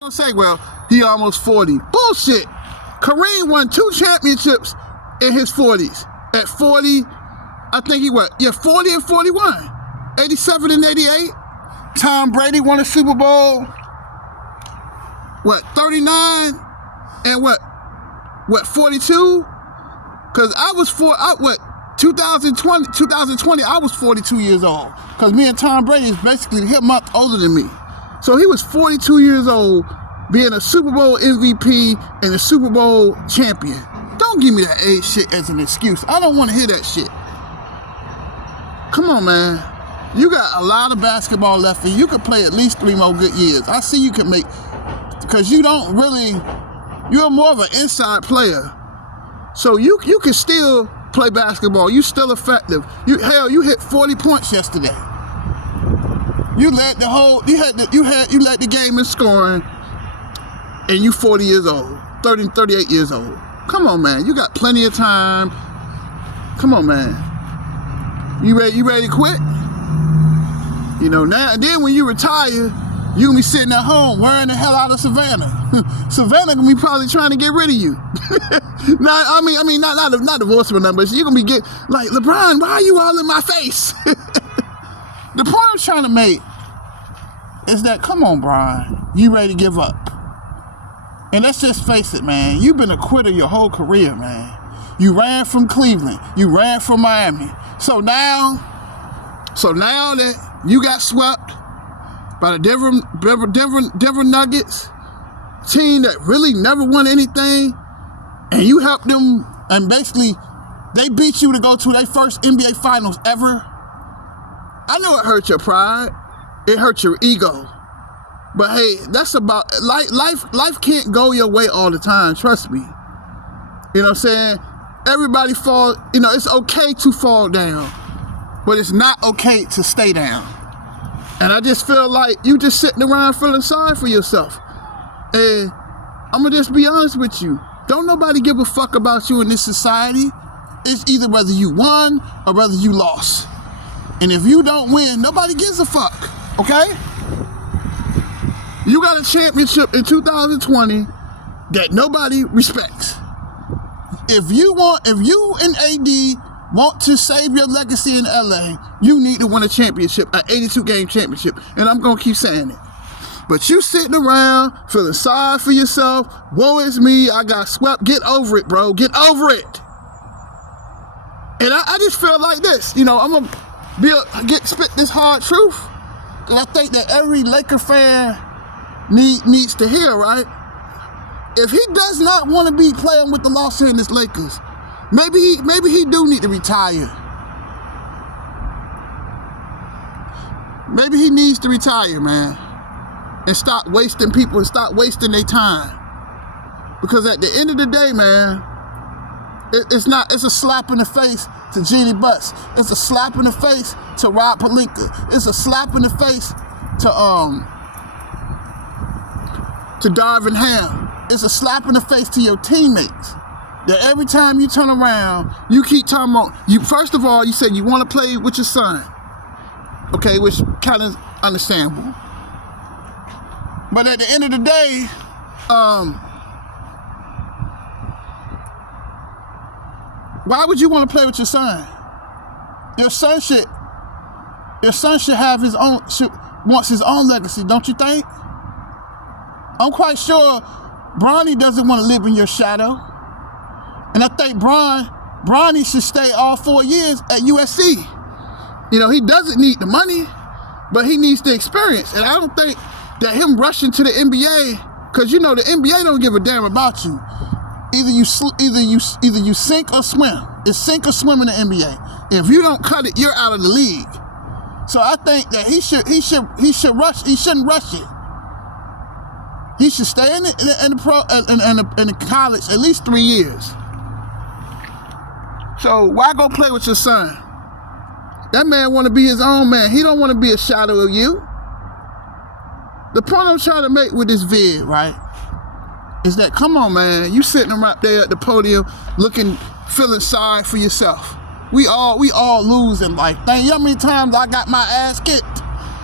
Don't say, well, he almost 40. Bullshit. Kareem won 2 championships in his 40s. At 40, I think he what? Yeah, 40 and 41. 87 and 88. Tom Brady won a Super Bowl. What, 39 and what 42? Because I was 2020, I was 42 years old. Because me and Tom Brady is basically a month older than me. So he was 42 years old, being a Super Bowl MVP and a Super Bowl champion. Don't give me that age shit as an excuse. I don't want to hear that shit. Come on, man. You got a lot of basketball left for you. You could play at least 3 more good years. I see you can make, because you don't really, you're more of an inside player. So you can still play basketball. You still effective. You hit 40 points yesterday. You led the whole, you led the game in scoring, and you 40 years old, 38 years old. Come on, man. You got plenty of time. Come on, man. You ready to quit? You know, now and then when you retire, you gonna be sitting at home wearing the hell out of Savannah. Savannah gonna be probably trying to get rid of you. not divorce or nothing, but you're gonna be like, LeBron, why are you all in my face? The point I'm trying to make is that, come on, Brian, you ready to give up? And let's just face it, man. You've been a quitter your whole career, man. You ran from Cleveland. You ran from Miami. So now that you got swept by the Denver Nuggets, team that really never won anything, and you helped them, and basically they beat you to go to their first NBA Finals ever. I know it hurt your pride. It hurt your ego. But hey, that's about life can't go your way all the time, trust me. You know what I'm saying? Everybody fall, it's okay to fall down, but it's not okay to stay down. And I just feel like you just sitting around feeling sorry for yourself. And I'm gonna just be honest with you. Don't nobody give a fuck about you in this society. It's either whether you won or whether you lost. And if you don't win, nobody gives a fuck, okay? You got a championship in 2020 that nobody respects. If you and AD want to save your legacy in LA, you need to win a championship, an 82-game championship. And I'm gonna keep saying it. But you sitting around feeling sorry for yourself, woe is me, I got swept. Get over it, bro, get over it. And I just feel like this, I'm gonna spit this hard truth. And I think that every Laker fan needs to hear, right? If he does not want to be playing with the Los Angeles Lakers, maybe he do need to retire. Maybe he needs to retire, man, and stop wasting people and stop wasting their time. Because at the end of the day, man, it's a slap in the face to Jeannie Butts. It's a slap in the face to Rob Pelinka. It's a slap in the face to Darvin Ham. It's a slap in the face to your teammates. That every time you turn around, you keep talking about, first of all, you said you want to play with your son. Okay, which kind of understandable. But at the end of the day, why would you want to play with your son? Your son should have wants his own legacy, don't you think? I'm quite sure Bronny doesn't want to live in your shadow. And I think Bronny should stay all 4 years at USC. He doesn't need the money, but he needs the experience. And I don't think that him rushing to the NBA, because the NBA don't give a damn about you. Either you sink or swim. It's sink or swim in the NBA. If you don't cut it, you're out of the league. So I think that he shouldn't rush it. He should stay in the college at least 3 years. So why go play with your son? That man want to be his own man. He don't want to be a shadow of you. The point I'm trying to make with this vid, right, is that, come on, man, you sitting right there at the podium feeling sorry for yourself. We all lose in life. Thank you how many times I got my ass kicked.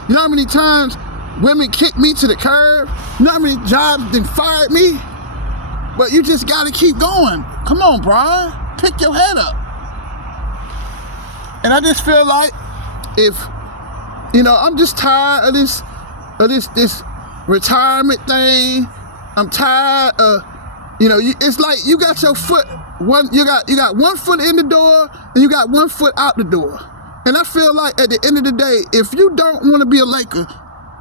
You know how many times women kicked me to the curb. You know how many jobs then fired me? But you just got to keep going. Come on, Brian. Pick your head up. And I just feel like if, I'm just tired of this retirement thing. I'm tired of, it's like you got your foot, you got 1 foot in the door and you got 1 foot out the door. And I feel like at the end of the day, if you don't want to be a Laker,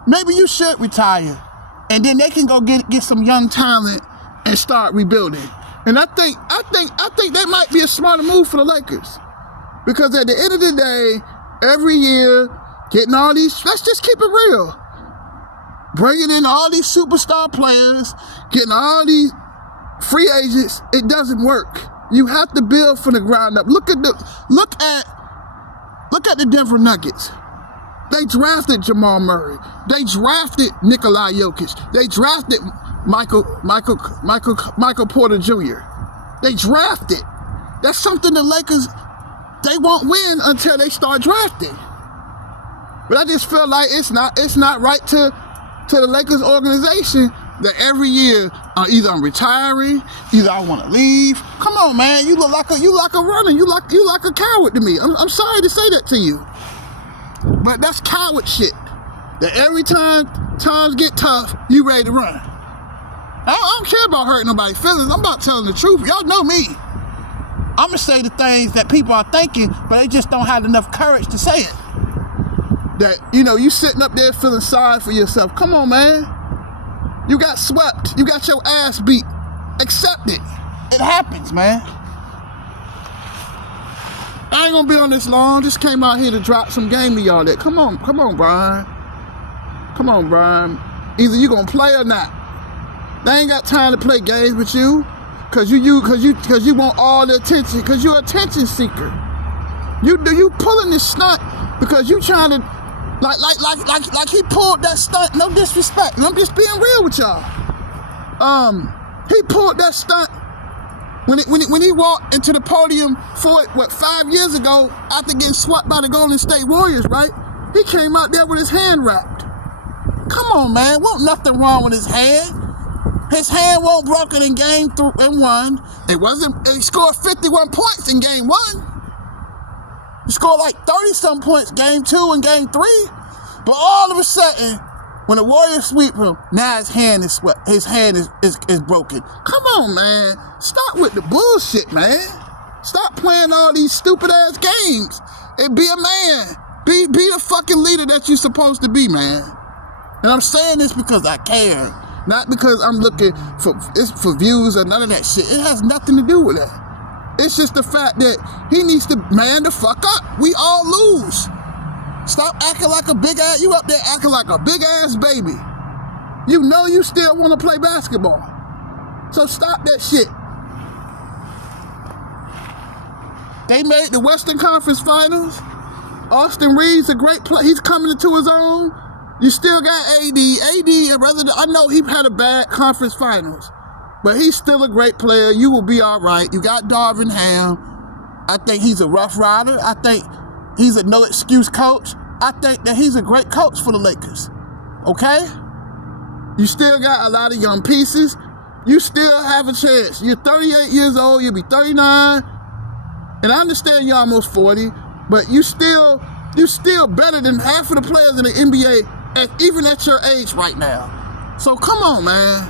maybe you should retire. And then they can go get some young talent and start rebuilding. And I think that might be a smarter move for the Lakers. Because at the end of the day, every year, getting all these, let's just keep it real. Bringing in all these superstar players, getting all these free agents, it doesn't work. You have to build from the ground up. Look at the Denver Nuggets. They drafted Jamal Murray. They drafted Nikola Jokic. They drafted Michael Porter Jr. They drafted. That's something the Lakers, they won't win until they start drafting. But I just feel like it's not right to the Lakers organization that every year either I'm retiring, either I want to leave. Come on, man, you look like a runner. You like a coward to me. I'm sorry to say that to you, but that's coward shit. That every time times get tough, you ready to run. I don't care about hurting nobody's feelings. I'm about telling the truth. Y'all know me. I'm gonna say the things that people are thinking, but they just don't have enough courage to say it. That, you sitting up there feeling sorry for yourself. Come on, man. You got swept. You got your ass beat. Accept it. It happens, man. I ain't gonna be on this long. Just came out here to drop some game to y'all. That come on, Brian. Come on, Brian. Either you gonna play or not. They ain't got time to play games with you, cause you want all the attention, cause you're an attention seeker. You pulling this stunt because you trying to like he pulled that stunt. No disrespect. I'm just being real with y'all. He pulled that stunt when he walked into the podium for 5 years ago after getting swept by the Golden State Warriors, right? He came out there with his hand wrapped. Come on, man. Wasn't nothing wrong with his hand. His hand wasn't broken in game 1. He scored 51 points in game 1. He scored like 30-some points game 2 and game 3. But all of a sudden, when the Warriors sweep him, now his hand is swept. His hand is broken. Come on, man. Stop with the bullshit, man. Stop playing all these stupid-ass games and be a man. Be the fucking leader that you're supposed to be, man. And I'm saying this because I care. Not because I'm looking for views or none of that shit. It has nothing to do with that. It's just the fact that he needs to man the fuck up. We all lose. Stop acting like a big ass. You up there acting like a big ass baby. You know you still want to play basketball. So stop that shit. They made the Western Conference Finals. Austin Reeves a great player. He's coming into his own. You still got AD. I know he had a bad conference finals, but he's still a great player. You will be all right. You got Darvin Ham. I think he's a rough rider. I think he's a no-excuse coach. I think that he's a great coach for the Lakers. Okay? You still got a lot of young pieces. You still have a chance. You're 38 years old. You'll be 39. And I understand you're almost 40, but you still better than half of the players in the NBA even at your age right now. So come on, man.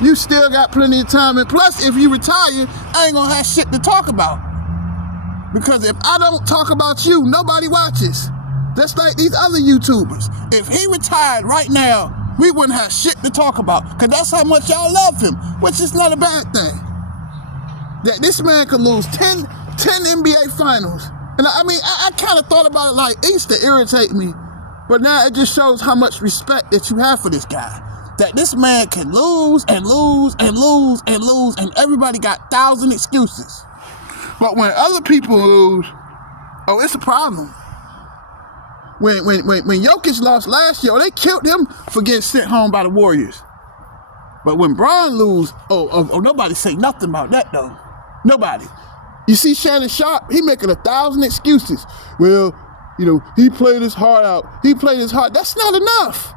You still got plenty of time. And plus, if you retire, I ain't gonna have shit to talk about. Because if I don't talk about you, nobody watches. Just like these other YouTubers. If he retired right now, we wouldn't have shit to talk about. Because that's how much y'all love him, which is not a bad thing. That this man could lose 10 NBA finals. And I kind of thought about it like, it used to irritate me. But now it just shows how much respect that you have for this guy. That this man can lose and lose and lose and lose, and everybody got 1,000 excuses. But when other people lose, oh, it's a problem. When Jokic lost last year, they killed him for getting sent home by the Warriors. But when Bron lose, nobody say nothing about that though. Nobody. You see Shannon Sharp, he making 1,000 excuses. Well, he played his heart out. He played his heart. That's not enough.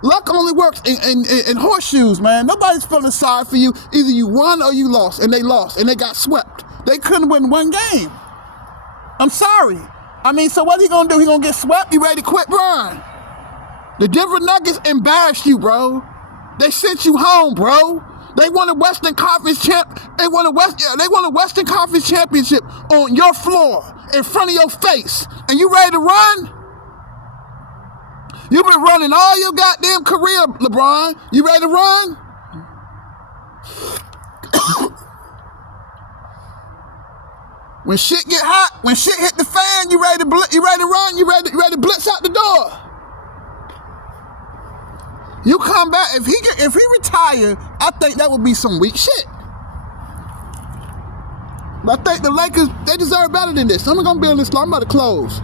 Luck only works in horseshoes, man. Nobody's feeling sorry for you. Either you won or you lost, and they lost, and they got swept. They couldn't win one game. I'm sorry. I mean, so what he gonna do? He gonna get swept? You ready to quit, Brian? The Denver Nuggets embarrassed you, bro. They sent you home, bro. They won a Western Conference They won a Western Conference championship on your floor, in front of your face, and you ready to run? You've been running all your goddamn career, LeBron. You ready to run? When shit get hot, when shit hit the fan, you ready to run? You ready to blitz out the door? You come back. If he retired, I think that would be some weak shit. But I think the Lakers, they deserve better than this. I'm not gonna be on this long. I'm about to close.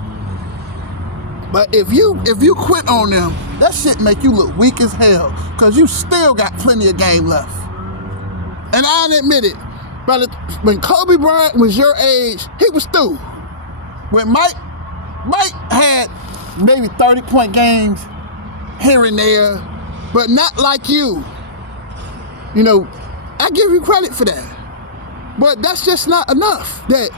But if you quit on them, that shit make you look weak as hell, because you still got plenty of game left. And I admit it, but when Kobe Bryant was your age, he was through. When Mike had maybe 30-point games here and there, but not like you. You know, I give you credit for that. But that's just not enough. That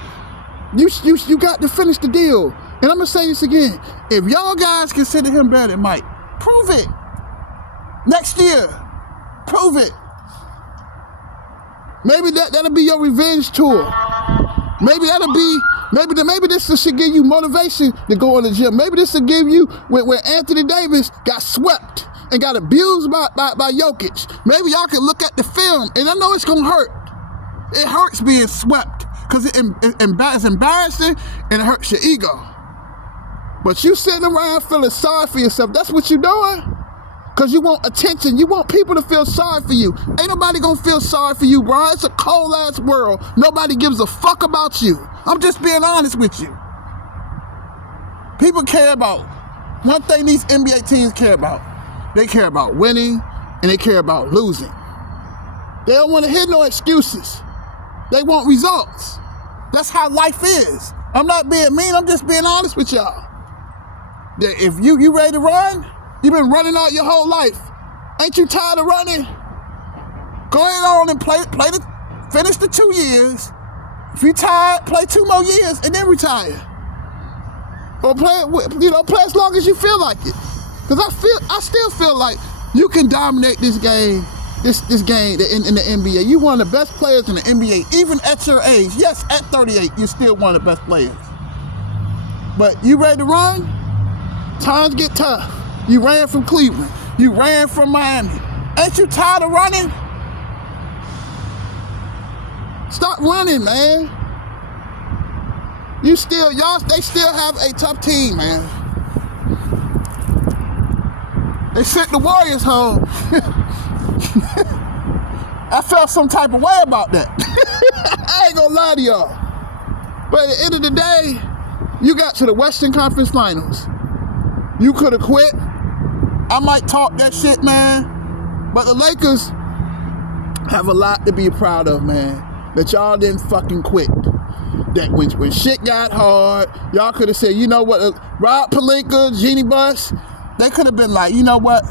you got to finish the deal. And I'm going to say this again. If y'all guys consider him better than Mike, prove it. Next year, prove it. Maybe that'll be your revenge tour. Maybe this should give you motivation to go in the gym. Maybe this will give you, when Anthony Davis got swept and got abused by Jokic, maybe y'all can look at the film, and I know it's going to hurt. It hurts being swept, because it's embarrassing, and it hurts your ego. But you sitting around feeling sorry for yourself, that's what you're doing? Because you want attention. You want people to feel sorry for you. Ain't nobody going to feel sorry for you, bro. It's a cold-ass world. Nobody gives a fuck about you. I'm just being honest with you. People care about one thing these NBA teams care about. They care about winning, and they care about losing. They don't want to hear no excuses. They want results. That's how life is. I'm not being mean. I'm just being honest with y'all. If you ready to run, you've been running all your whole life. Ain't you tired of running? Go ahead on and finish the 2 years. If you tired, play 2 more years and then retire. Or play as long as you feel like it. Because I still feel like you can dominate this game. This game in the NBA. You one of the best players in the NBA, even at your age. Yes, at 38, you're still one of the best players. But you ready to run? Times get tough. You ran from Cleveland. You ran from Miami. Ain't you tired of running? Stop running, man. They still have a tough team, man. They sent the Warriors home. I felt some type of way about that. I ain't gonna lie to y'all. But at the end of the day, you got to the Western Conference Finals. You could have quit. I might talk that shit, man. But the Lakers have a lot to be proud of, man. That y'all didn't fucking quit. That when shit got hard, y'all could have said, you know what, Rob Pelinka, Jeannie Buss, they could have been like, you know what,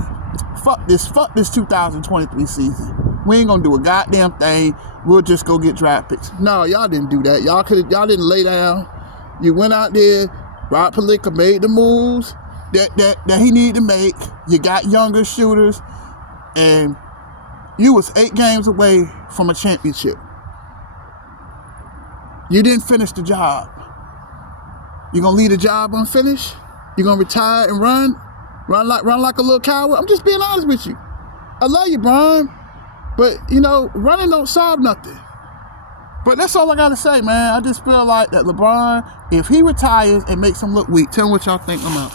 fuck this 2023 season. We ain't gonna do a goddamn thing. We'll just go get draft picks. No, y'all didn't do that. Y'all didn't lay down. You went out there. Rob Pelinka made the moves that he needed to make. You got younger shooters, and you was 8 games away from a championship. You didn't finish the job. You gonna leave the job unfinished? You gonna retire and run like a little coward? I'm just being honest with you. I love you, Brian. But, running don't solve nothing. But that's all I got to say, man. I just feel like that LeBron, if he retires, it makes him look weak. Tell me what y'all think. I'm out.